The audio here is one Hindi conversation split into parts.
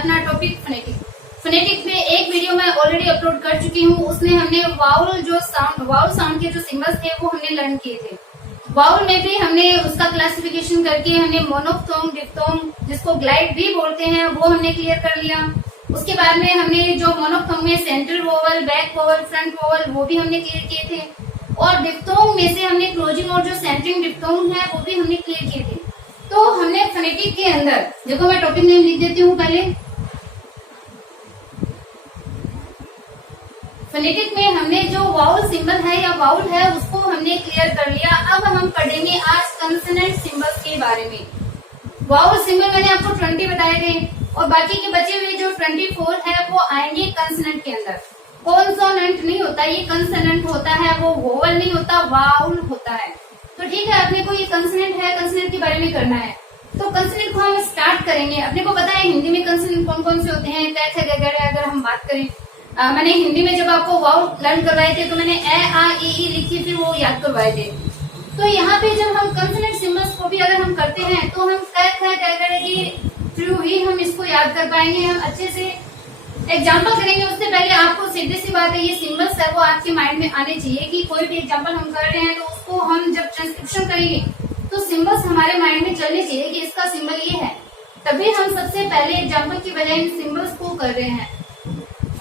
अपना टॉपिक फोनेटिक। फोनेटिक में एक वीडियो मैं ऑलरेडी अपलोड कर चुकी हूँ, उसमें हमने वाउल साउंड के जो सिंबल्स थे वो हमने लर्न किए थे। वाउल में भी हमने उसका क्लासिफिकेशन करके हमने मोनोफ्थोंग, डिप्थोंग, जिसको ग्लाइड भी बोलते हैं, वो हमने क्लियर कर लिया। उसके बाद में हमने जो मोनोफ्थोंग में central vowel, back vowel, front vowel, वो भी हमने क्लियर किए थे। और डिप्थोंग में से हमने क्लोजिंग और जो सेंटरिंग डिप्थोंग है वो भी हमने क्लियर किए थे। तो हमने फोनेटिक के अंदर, देखो मैं टॉपिक नेम लिख देती हूँ पहले। फोनेटिक में हमने जो वाउल सिंबल है या वाउल है उसको हमने क्लियर कर लिया। अब हम पढ़ेंगे आज कंसोनेंट सिंबल्स के बारे में। वाउल सिंबल मैंने आपको 20 बताए थे और बाकी के बचे हुए जो 24 है वो आएंगे कंसोनेंट के अंदर। कॉन्सोनेंट नहीं होता, ये कंसोनेंट होता है, वो वोवल नहीं होता, वाउल होता है। तो ठीक है, अपने को ये कंसोनेंट है, कंसोनेंट के बारे में करना है। तो कंसोनेंट को हम स्टार्ट करेंगे। अपने को पता है हिंदी में कंसोनेंट कौन कौन से होते हैं, क ख ग घ अगर हम बात करें। मैंने हिंदी में जब आपको वाउल लर्न करवाए थे तो मैंने ए आ ई लिखी, फिर वो याद करवाए थे। तो यहाँ पे जब हम कंसोनेंट सिंबल्स को भी अगर हम करते हैं तो हम क ख ग घ के थ्रू ही हम इसको याद कर पाएंगे। हम अच्छे से एग्जाम्पल करेंगे। उससे पहले आपको सीधी सी बात है, ये सिंबल्स है वो आपके माइंड में आने चाहिए कि कोई भी एग्जाम्पल हम कर रहे हैं तो उसको हम जब ट्रांसक्रिप्शन करेंगे तो सिंबल्स हमारे माइंड में चलने चाहिए कि इसका सिंबल ये है। तभी हम सबसे पहले एग्जाम्पल की बजाय इन सिंबल्स को कर रहे हैं।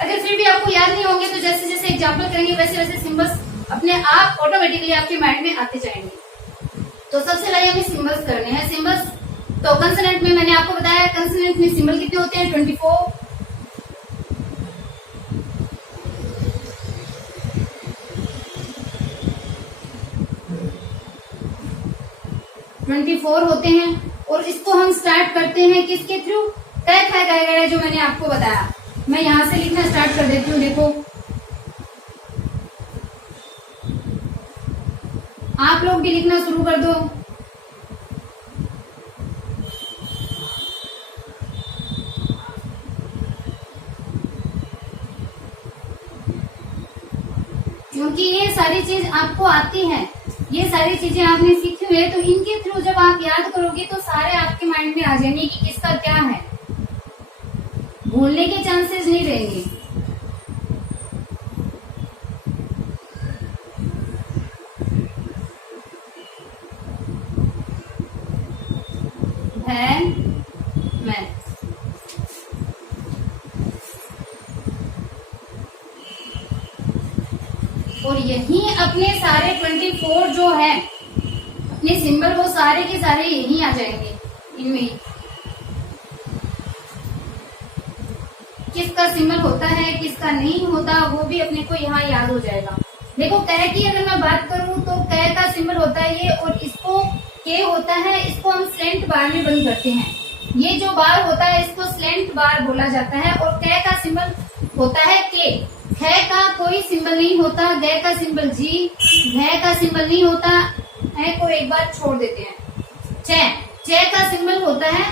अगर फिर भी आपको याद नहीं होंगे तो जैसे जैसे एग्जाम्पल करेंगे वैसे वैसे सिंबल्स अपने आप ऑटोमेटिकली आपके माइंड में आते जाएंगे। तो सबसे पहले हमें सिंबल्स करने हैं। सिंबल्स तो कंसोनेंट में मैंने आपको बताया, कंसोनेंट में सिंबल कितने होते हैं, 24 होते हैं। और इसको हम स्टार्ट करते हैं किसके थ्रू, क ख ग घ जो मैंने आपको बताया। मैं यहां से लिखना स्टार्ट कर देती हूँ। देखो आप लोग भी लिखना शुरू कर दो। क्योंकि ये सारी चीज आपको आती है, ये सारी चीजें आपने सीखी हुई है, तो इनके थ्रू जब आप याद करोगे तो सारे आपके माइंड में आ जाएंगे कि किसका क्या है। भूलने के चांसेस नहीं रहेंगे। है मैं और यही अपने सारे 24 जो है अपने सिंबल, वो सारे के सारे यही आ जाएंगे। इनमें किसका सिंबल होता है किसका नहीं होता वो भी अपने को यहाँ याद हो जाएगा। देखो क की अगर मैं बात करूं तो क का सिंबल होता है ये, और इसको के होता है, इसको हम स्लेंट बार में बंद करते हैं। ये जो बार होता है इसको स्लेंट बार बोला जाता है। और क का सिंबल होता है के। ख का कोई सिंबल नहीं होता, ग का सिंबल जी, घ का सिंबल नहीं होता, है को एक बार छोड़ देते हैं। च का सिंबल होता है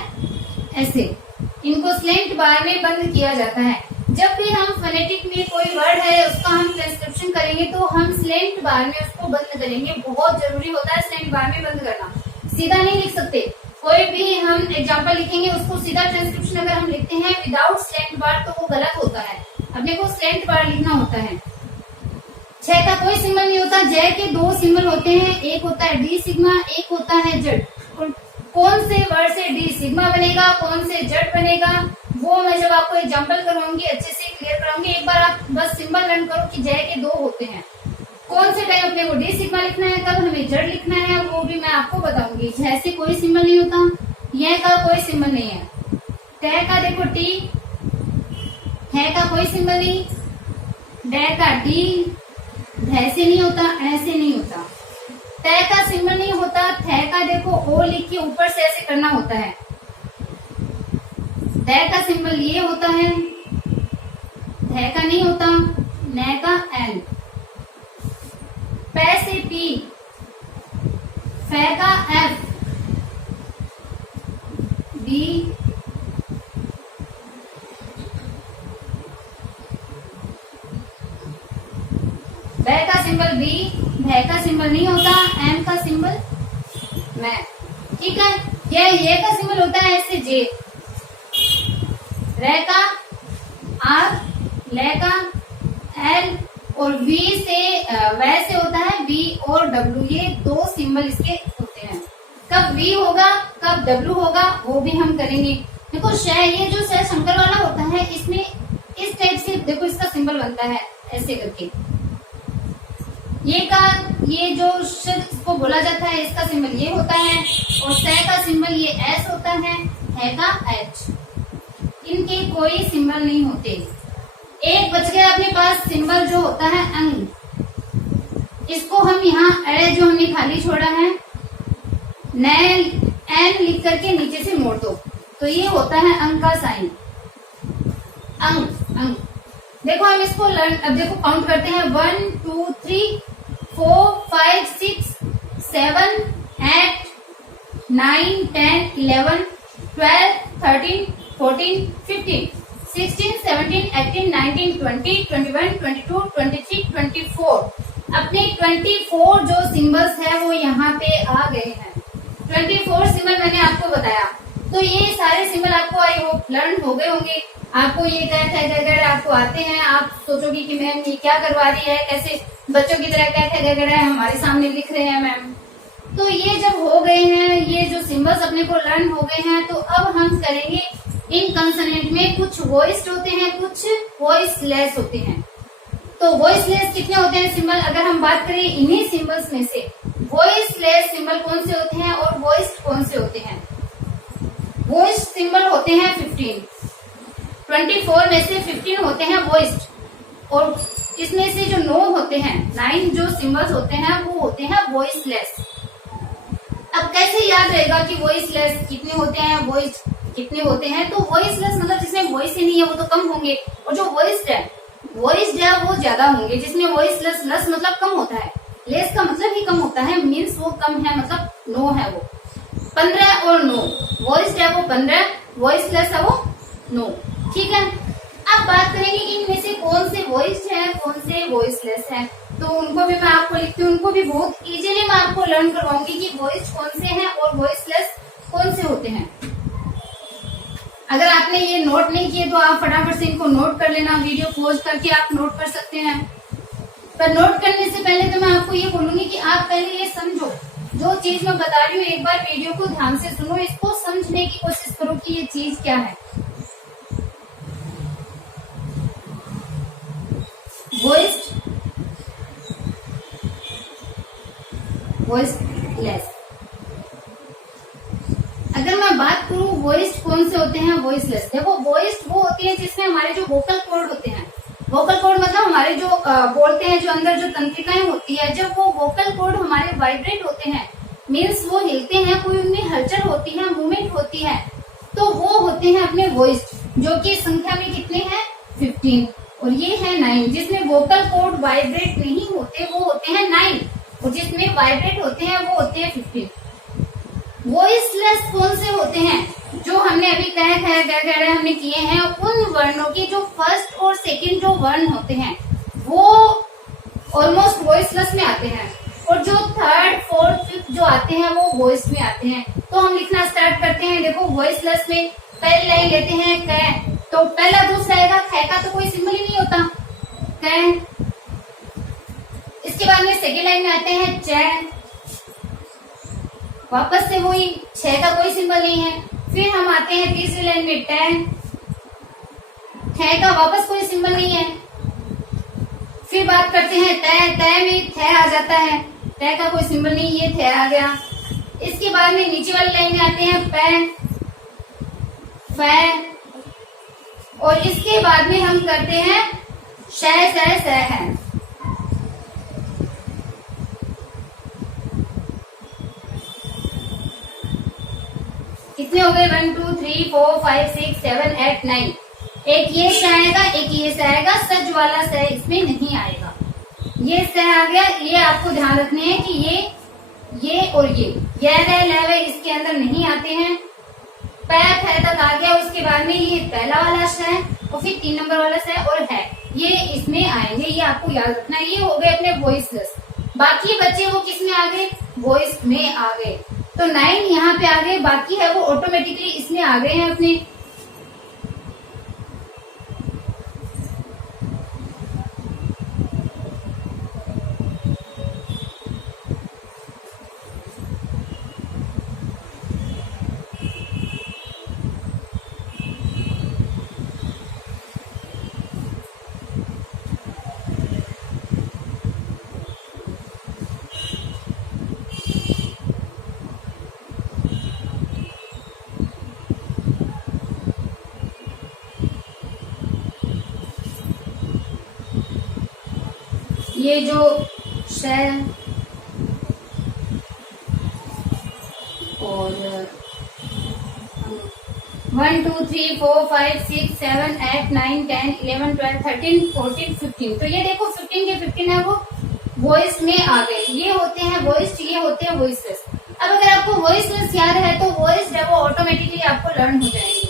ऐसे, इनको स्लेंट बार में बंद किया जाता है। जब भी हम फोनेटिक में कोई वर्ड है उसका हम ट्रांसक्रिप्शन करेंगे तो हम स्लेंट बार में उसको बंद करेंगे। बहुत जरूरी होता है स्लेंट बार में बंद करना, सीधा नहीं लिख सकते। कोई भी हम एग्जाम्पल लिखेंगे उसको सीधा ट्रांसक्रिप्शन अगर हम लिखते हैं विदाउट स्लेंट बार तो वो गलत होता है। अपने को स्लेंट बार लिखना होता है। छ का कोई सिंबल नहीं होता। ज के दो सिंबल होते हैं, एक होता है डी सिग्मा, एक होता है जेड। कौन से वर्ड से डी सिग्मा बनेगा, कौन से जेड बनेगा, वो मैं जब आपको एग्जांपल करवाऊंगी अच्छे से क्लियर कराऊंगी। एक बार आप बस सिंबल लर्न करो कि जय के दो होते हैं, कौन से टाइम अपने को डी सिग्मा लिखना है, कब हमें जेड लिखना है, वो भी मैं आपको बताऊंगी। जय से कोई सिंबल नहीं होता, यह का कोई सिंबल नहीं है। तय का देखो टी, है का कोई सिंबल नहीं, डे का डी, ढ से नहीं होता, ऐसे नहीं होता। तय का सिंबल नहीं होता। थ का देखो ओ लिख के ऊपर से ऐसे करना होता है। तय का सिंबल ये होता है, ध का नहीं होता, न का एल, पै से पी, फै का एफ, बी, बै का सिंबल बी, भै का सिंबल नहीं होता, एम का सिंबल मैं। ठीक है, ये का सिंबल होता है ऐसे जे। रे का आर, ले का एल, और वी से वैसे होता है वी और डब्ल्यू, ये दो सिंबल इसके होते हैं। कब वी होगा कब डब्ल्यू होगा वो भी हम करेंगे। देखो ये जो शंकर वाला होता है इसमें इस टाइप से देखो इसका सिंबल बनता है ऐसे करके, ये जो इसको बोला जाता है इसका सिंबल ये होता है, और का सिंबल ये एस होता है का एच, इनके कोई सिंबल नहीं होते। एक बच गया अपने पास सिंबल जो होता है अंग, इसको हम यहाँ ए जो हमने खाली छोड़ा है एन लिख करके नीचे से मोड़ दो, तो ये होता है अंग का साइन, अंग। देखो हम इसको अब देखो काउंट करते हैं 1 2 3 4 5 6 7 8 9 10 11 12 13 14 15 16 17 18 19 20 21 22 23 24। अपने 24 जो सिंबल्स है वो यहाँ पे आ गए हैं। 24 सिंबल मैंने आपको बताया, तो ये सारे सिंबल आपको आई होप लर्न हो गए होंगे। आपको ये गैर आपको आते हैं, आप सोचोगे कि मैम ये क्या करवा रही है, कैसे बच्चों की तरह गैर हमारे सामने लिख रहे हैं मैम। तो ये जब हो गए हैं, ये जो सिंबल्स अपने को लर्न हो गए हैं, तो अब हम करेंगे इन कंसोनेंट में कुछ वॉइस्ड होते हैं, कुछ वॉइसलेस होते हैं। तो वॉइसलेस कितने होते हैं सिंबल, अगर हम बात करें इन्हीं सिंबल्स में से वॉइसलेस सिंबल कौन से होते हैं और वॉइस्ड कौन से होते हैं। वॉइस्ड सिंबल होते हैं 15, 24 में से 15 होते हैं वॉइस्ड, और इसमें से जो 9 होते हैं 9 जो सिंबल्स होते हैं वो होते हैं वॉइसलेस। अब कैसे याद रहेगा कि वॉइसलेस कितने होते हैं, वॉइस्ड कितने होते हैं। तो वॉइसलेस मतलब जिसमें वॉइस ही नहीं है वो तो कम होंगे, और जो वॉइस्ड है वो ज्यादा होंगे। जिसमें वॉइसलेस लेस मतलब कम होता है, लेस का मतलब ही कम होता है, मीन्स वो कम है मतलब 9 है वो। 15 और 9, वॉइस्ड है वो 15, वॉइसलेस है वो 9। ठीक है, अब बात करेंगे कि इनमें से कौन से वॉइस्ड है कौन से वॉइसलेस है। तो उनको भी मैं आपको लिखती हूँ, उनको भी बहुत इजीली मैं आपको लर्न करवाऊंगी कि वॉइस्ड कौन से हैं और वॉइसलेस कौन से होते हैं। अगर आपने ये नोट नहीं किए तो आप फटाफट से इनको नोट कर लेना, वीडियो पॉज करके आप नोट कर सकते हैं। पर नोट करने से पहले तो मैं आपको ये बोलूंगी कि आप पहले ये समझो, जो चीज मैं बता रही हूँ एक बार वीडियो को ध्यान से सुनो, इसको समझने की कोशिश करो कि ये चीज क्या है। Voiced, voiceless. अगर मैं बात करूं वॉइस्ड कौन से होते हैं, वॉइसलेस। देखो वॉइस्ड वो होती है जिसमें हमारे जो वोकल कॉर्ड होते हैं, वोकल कॉर्ड मतलब हमारे जो बोलते हैं जो अंदर जो तंत्रिकाएं होती है, जब वो वोकल कॉर्ड हमारे वाइब्रेट होते हैं, मीन्स वो हिलते हैं, कोई उनमें हलचल होती है, मूवमेंट होती है, तो वो होते हैं अपने वॉइस्ड, जो कि संख्या में कितने हैं 15, और ये है 9। जिसमें वोकल कॉर्ड वाइब्रेट नहीं होते वो होते हैं 9, और जिसमें वाइब्रेट होते हैं वो होते हैं 15। वॉइसलेस कौन से होते हैं, जो हमने अभी हमने किए हैं, उन वर्णों के जो फर्स्ट और सेकंड जो वर्ण होते हैं वो ऑलमोस्ट वॉइसलेस में आते हैं, और जो थर्ड फोर्थ फिफ्थ जो आते हैं वो वॉइस में आते हैं। तो हम लिखना स्टार्ट करते हैं। देखो वॉइसलेस में पहली लाइन लेते हैं क, तो पहला दूसरा आएगा, ख का तो कोई सिंबल ही नहीं होता, क। इसके बाद में सेकेंड लाइन में आते हैं च, वापस से वही 6 का कोई सिंबल नहीं है। फिर हम आते हैं तीसरी लाइन में ट, ठ का वापस कोई सिंबल नहीं है। फिर बात करते हैं त में थ आ जाता है, त का कोई सिंबल नहीं, ये थ आ गया। इसके बाद में नीचे वाली लाइन में आते हैं प, फ, और इसके बाद में हम करते हैं श है। कितने हो गए 1 2 3 4 5 6 7 8 9। एक ये स आएगा, एक ये स आएगा, सज वाला स इसमें नहीं आएगा। ये स आ गया, ये आपको ध्यान रखने हैं कि ये और ये लहवे इसके अंदर नहीं आते हैं। प फ तक आ गया, उसके बाद में ये पहला वाला स है और फिर 3 नंबर वाला स और है, ये इसमें आएंगे, ये आपको याद रखना है। ये हो गए अपने वॉइसलेस। बाकी बच्चे वो किस में आ गए, वॉइस में आ गए। तो 9 यहाँ पे आ गए, बाकी है वो ऑटोमेटिकली इसमें आ गए हैं अपने। ये जो शे और 1 2 3 4 5 6 7 8 9 10 11 12 13 14 15। तो ये देखो 15 के 15 है वो वॉइस में आ गए। ये होते हैं वॉइस, ये होते हैं वॉइसलेस। अब अगर आपको वॉइसलेस याद है तो वॉइस है वो ऑटोमेटिकली आपको लर्न हो जाएंगे।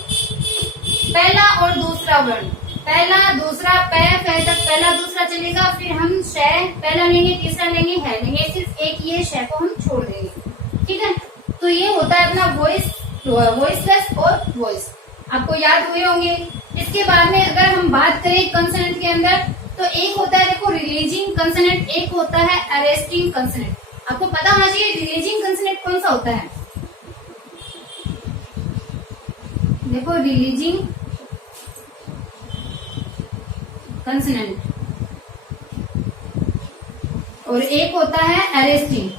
पहला और दूसरा वर्ण, पहला दूसरा पै तक पहला दूसरा चलेगा, फिर हम शय पहला लेंगे, तीसरा लेंगे, है लेंगे, सिर्फ एक ये शय को हम छोड़ देंगे। ठीक है, तो ये होता है अपना वॉइस, वॉइसलेस और वॉइस, आपको याद हुए होंगे। इसके बाद में अगर हम बात करें कंसोनेंट के अंदर, तो एक होता है देखो रिलीजिंग कंसोनेंट, एक होता है अरेस्टिंग कंसोनेंट। आपको पता होना चाहिए रिलीजिंग कंसोनेंट कौन सा होता है। देखो रिलीजिंग कंसोनेंट और एक होता है अरेस्टिंग।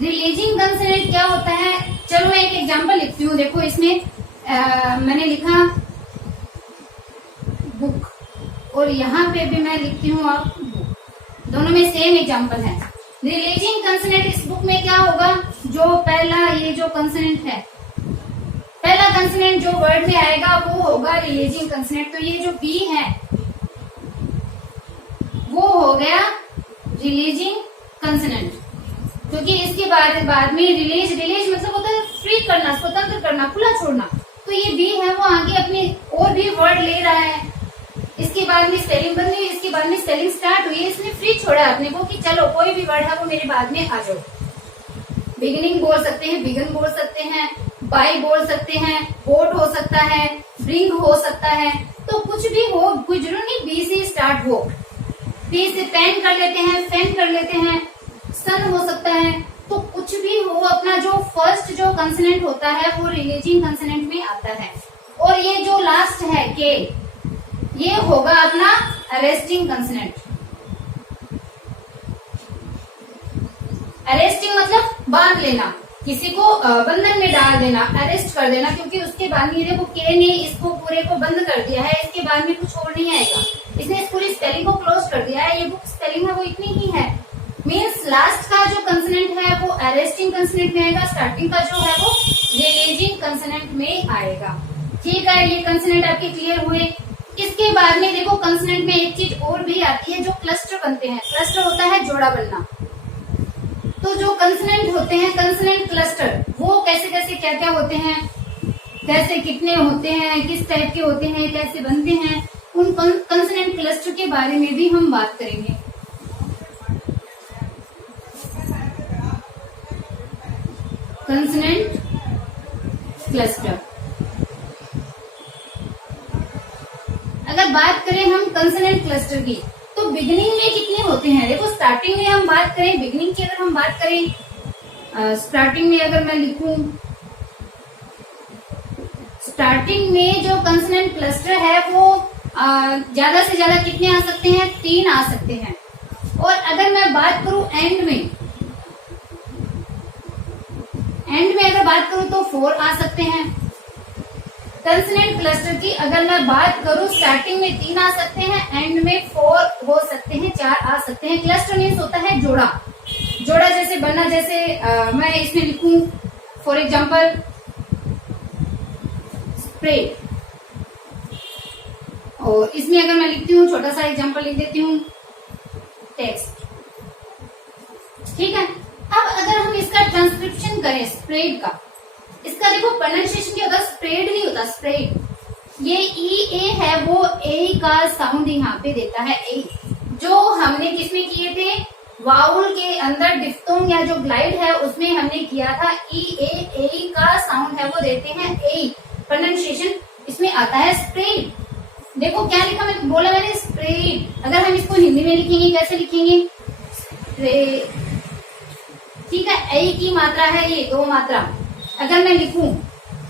रिलीजिंग कंसोनेंट क्या होता है, चलो मैं एक एग्जांपल लिखती हूँ। देखो इसमें मैंने लिखा बुक और यहाँ पे भी मैं लिखती हूँ आप बुक, दोनों में सेम एग्जांपल है। रिलीजिंग कंसोनेंट इस बुक में क्या होगा, जो पहला ये जो कंसोनेंट है, पहला कंसोनेंट जो वर्ड में आएगा वो होगा रिलीजिंग कंसोनेंट। तो ये जो बी है वो हो गया रिलीजिंग कंसोनेंट, क्योंकि इसके बाद में रिलीज मतलब होता है फ्री करना, स्वतंत्र करना, खुला छोड़ना। तो ये बी है वो आगे अपने और भी वर्ड ले रहा है। इसके बाद में स्पेलिंग बन गई, इसके बाद में स्पेलिंग स्टार्ट हुई, इसने फ्री छोड़ा अपने को कि चलो कोई भी वर्ड है वो मेरे बाद में आ जाओ। बिगिनिंग बोल सकते हैं, बिगन बोल सकते हैं, बाई बोल सकते हैं, बोट हो सकता है, ब्रिंग हो सकता है। तो कुछ भी हो, कोई जरूर नहीं बी से स्टार्ट हो। बी से पेन कर लेते हैं, फेन कर लेते हैं, सन हो सकता है। तो कुछ भी हो, अपना जो फर्स्ट जो कंसोनेंट होता है वो रिलीजिंग कंसोनेंट में आता है। और ये जो लास्ट है के, ये होगा अपना अरेस्टिंग कंसोनेंट। अरेस्टिंग मतलब बांध लेना, किसी को बंधन में डाल देना, अरेस्ट कर देना, क्योंकि उसके बाद में देखो के ने इसको पूरे को बंद कर दिया है, इसके बाद में कुछ और नहीं आएगा, इसने इस पूरी स्पेलिंग को क्लोज कर दिया है। ये बुक स्पेलिंग है वो इतनी ही है। मीन्स लास्ट का जो कंसोनेंट है वो अरेस्टिंग कंसोनेंट में आएगा, स्टार्टिंग का जो है वो रिलीजिंग कंसोनेंट में आएगा। ठीक है, ये कंसोनेंट आपके क्लियर हुए। इसके बाद में देखो कंसोनेंट में एक चीज और भी आती है, जो क्लस्टर बनते हैं। क्लस्टर होता है जोड़ा बनना। तो जो कंसोनेंट होते हैं, कंसोनेंट क्लस्टर, वो कैसे कैसे क्या क्या होते हैं, कैसे कितने होते हैं, किस टाइप के होते हैं, कैसे बनते हैं, उन कंसोनेंट क्लस्टर के बारे में भी हम बात करेंगे। कंसोनेंट क्लस्टर, अगर बात करें हम कंसोनेंट क्लस्टर की, तो बिगिनिंग में कितने होते हैं। देखो स्टार्टिंग में हम बात करें, बिगिनिंग की अगर हम बात करें, स्टार्टिंग में अगर मैं लिखूं, स्टार्टिंग में जो कंसोनेंट क्लस्टर है वो ज्यादा से ज्यादा कितने आ सकते हैं, 3 आ सकते हैं। और अगर मैं बात करूं एंड में अगर बात करूं तो 4 आ सकते हैं। कंसोनेंट क्लस्टर की अगर मैं बात करूं, स्टार्टिंग में 3 आ सकते हैं, एंड में 4 हो सकते हैं, 4 आ सकते हैं। क्लस्टर मीन्स होता है जोड़ा, जोड़ा जैसे बनना, जैसे मैं इसमें लिखूं फॉर एग्जाम्पल स्प्रेड, और इसमें अगर मैं लिखती हूँ, छोटा सा एग्जाम्पल लिख देती हूँ, टेक्स्ट। ठीक है, अब अगर हम इसका ट्रांसक्रिप्शन करें स्प्रेड का, इसका देखो प्रोनाउंसिएशन क्या होता है, स्प्रेड नहीं होता, स्प्रेड। ये ई ए है वो ए का साउंड यहाँ पे देता है, ए। जो हमने किसमें किए थे, वाउल के अंदर डिफ्थोंग या जो ग्लाइड है उसमें हमने किया था, ई ए का साउंड है वो देते हैं ए। प्रोनाउंसिएशन इसमें आता है स्प्रेड। देखो क्या लिखा, मैंने बोला मैंने स्प्रेड। अगर हम इसको हिंदी में लिखेंगे कैसे लिखेंगे, स्प्रेड। ठीक है, ए की मात्रा है ये, 2 मात्रा। अगर मैं लिखूं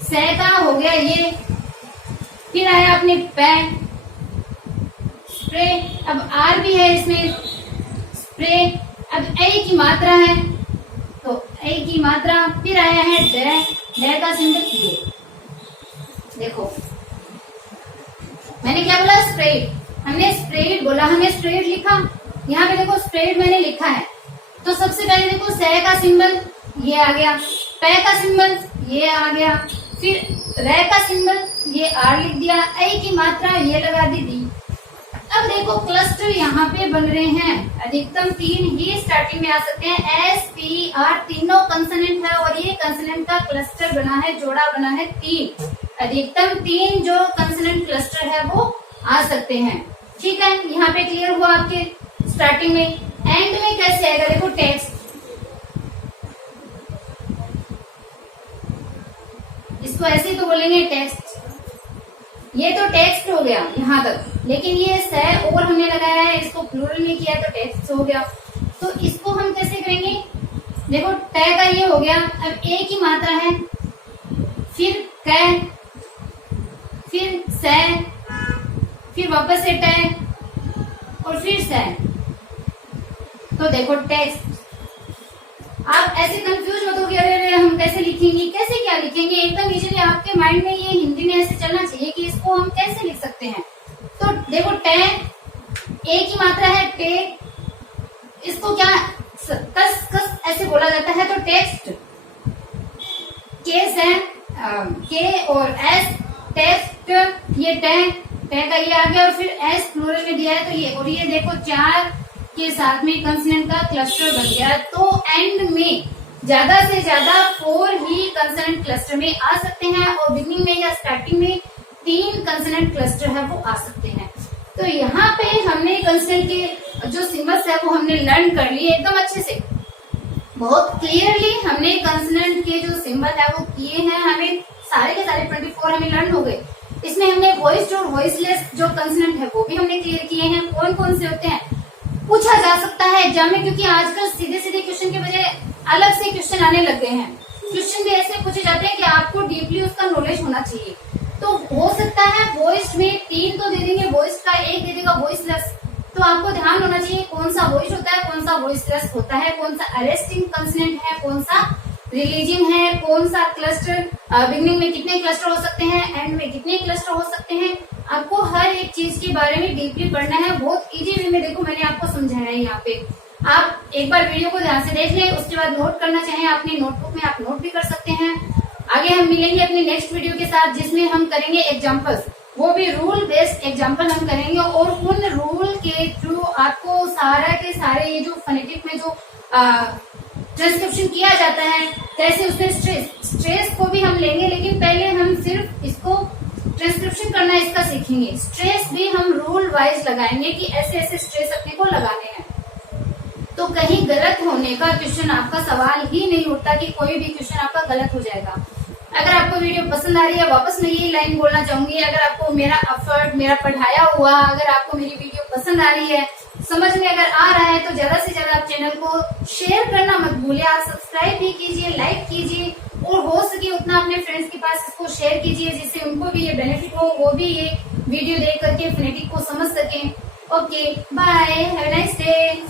से का हो गया ये, फिर आया अपने पैन स्प्रे, अब आर भी है इसमें स्प्रे। अब ए की मात्रा है तो ए की मात्रा, फिर आया है डे का सिंबल ये। देखो मैंने क्या बोला, स्प्रेड, हमने स्प्रेड बोला, हमने स्प्रेड लिखा। यहाँ पे देखो स्प्रेड मैंने लिखा है, तो सबसे पहले देखो से का सिंबल ये आ गया, पे का सिंबल ये आ गया, फिर रे का सिंबल ये आर लिख दिया, ए की मात्रा ये लगा दी डी। अब देखो क्लस्टर यहाँ पे बन रहे हैं, अधिकतम 3 ही स्टार्टिंग में आ सकते हैं। एस पी आर तीनों कंसोनेंट है और ये कंसोनेंट का क्लस्टर बना है, जोड़ा बना है 3, अधिकतम 3 जो कंसोनेंट क्लस्टर है वो आ सकते हैं। ठीक है, यहाँ पे क्लियर हुआ आपके स्टार्टिंग में। एंड में कैसे आएगा, देखो टेक्स्ट, इसको ऐसे तो बोलेंगे टेक्स्ट, ये तो टेक्स्ट हो गया यहाँ तक, लेकिन ये से और हमने लगाया है, इसको प्लूरल में किया तो टेक्स्ट हो गया। तो इसको हम कैसे करेंगे, देखो टे का ये हो गया, अब ए की मात्रा है, फिर कै, फिर से, फिर वापस से टे और फिर से, तो देखो टेक्स्ट। आप ऐसे कंफ्यूज हो तो कि अरे हम कैसे लिखेंगे, कैसे क्या लिखेंगे, एकदम इजीली आपके माइंड में ये हिंदी में ऐसे चलना चाहिए कि इसको हम कैसे लिख सकते हैं। तो देखो टे, ए की मात्रा है टे, इसको क्या कस कस ऐसे बोला जाता है, तो टेक्स्ट, केस है के और एस, टेक्स्ट, ये टे का ये आ गया और फिर एस प्लूरल में दिया है तो ये, और ये देखो 4 के साथ में कंसोनेंट का क्लस्टर बन गया। तो एंड में ज्यादा से ज्यादा 4 ही कंसोनेंट क्लस्टर में आ सकते हैं और बिगिनिंग में या स्टार्टिंग में 3 कंसोनेंट क्लस्टर है वो आ सकते हैं। तो यहाँ पे हमने कंसोनेंट के जो सिंबल्स है वो हमने लर्न कर लिए एकदम अच्छे से, बहुत क्लियरली हमने कंसोनेंट के जो सिंबल है वो किए हैं, हमें सारे के सारे 24 हमें लर्न हो गए। इसमें हमने वॉइस्ड और वॉइसलेस जो कंसोनेंट है वो भी हमने क्लियर किए हैं, कौन कौन से होते हैं पूछा जा सकता है एग्जाम में, क्योंकि आजकल सीधे सीधे क्वेश्चन के बजाय अलग से क्वेश्चन आने लग गए हैं। क्वेश्चन भी ऐसे पूछे जाते हैं कि आपको डीपली उसका नॉलेज होना चाहिए। तो हो सकता है वॉइस्ड में 3 तो दे देंगे, वॉइस्ड का 1 दे देगा, वॉइसलेस, तो आपको ध्यान होना चाहिए कौन सा वॉइस होता है, कौन सा वॉइसलेस होता है, कौन सा अरेस्टिंग कंसोनेंट है, कौन सा रिलीजियन है, कौन सा क्लस्टर, बिगिनिंग में कितने क्लस्टर हो सकते हैं, एंड में कितने क्लस्टर हो सकते हैं। आपको हर एक चीज के बारे में डीपली पढ़ना है, बहुत इजी वे में देखो मैंने आपको समझाया है। यहाँ पे आप एक बार वीडियो को ध्यान से देख लें, उसके बाद नोट करना चाहें अपनी नोटबुक में आप नोट भी कर सकते हैं। आगे हम मिलेंगे अपनी नेक्स्ट वीडियो के साथ जिसमें हम करेंगे एग्जाम्पल्स, वो भी रूल बेस्ड एग्जाम्पल हम करेंगे और उन रूल के थ्रू आपको सारा के सारे ये जो फोनेटिक में जो ट्रांसक्रिप्शन किया जाता है कैसे उसमें स्ट्रेस को भी हम लेंगे, लेकिन पहले हम सिर्फ इसको ट्रांसक्रिप्शन करना इसका सीखेंगे। स्ट्रेस भी हम रूल वाइज लगाएंगे कि ऐसे ऐसे स्ट्रेस अपने को लगाने हैं, तो कहीं गलत होने का क्वेश्चन आपका सवाल ही नहीं उठता कि कोई भी क्वेश्चन आपका गलत हो जाएगा। अगर आपको वीडियो पसंद आ रही है, वापस मैं ये लाइन बोलना चाहूंगी, अगर आपको मेरा एफर्ट, मेरा पढ़ाया हुआ, अगर आपको मेरी वीडियो पसंद आ रही है, समझ में अगर आ रहा है, तो ज्यादा से ज्यादा आप चैनल को शेयर करना मत भूलिए। आप सब्सक्राइब भी कीजिए, लाइक कीजिए और हो सके उतना अपने फ्रेंड्स के पास इसको शेयर कीजिए जिससे उनको भी ये बेनिफिट हो, वो भी ये वीडियो देख करके फोनेटिक को समझ सकें। Okay, bye, have a nice day.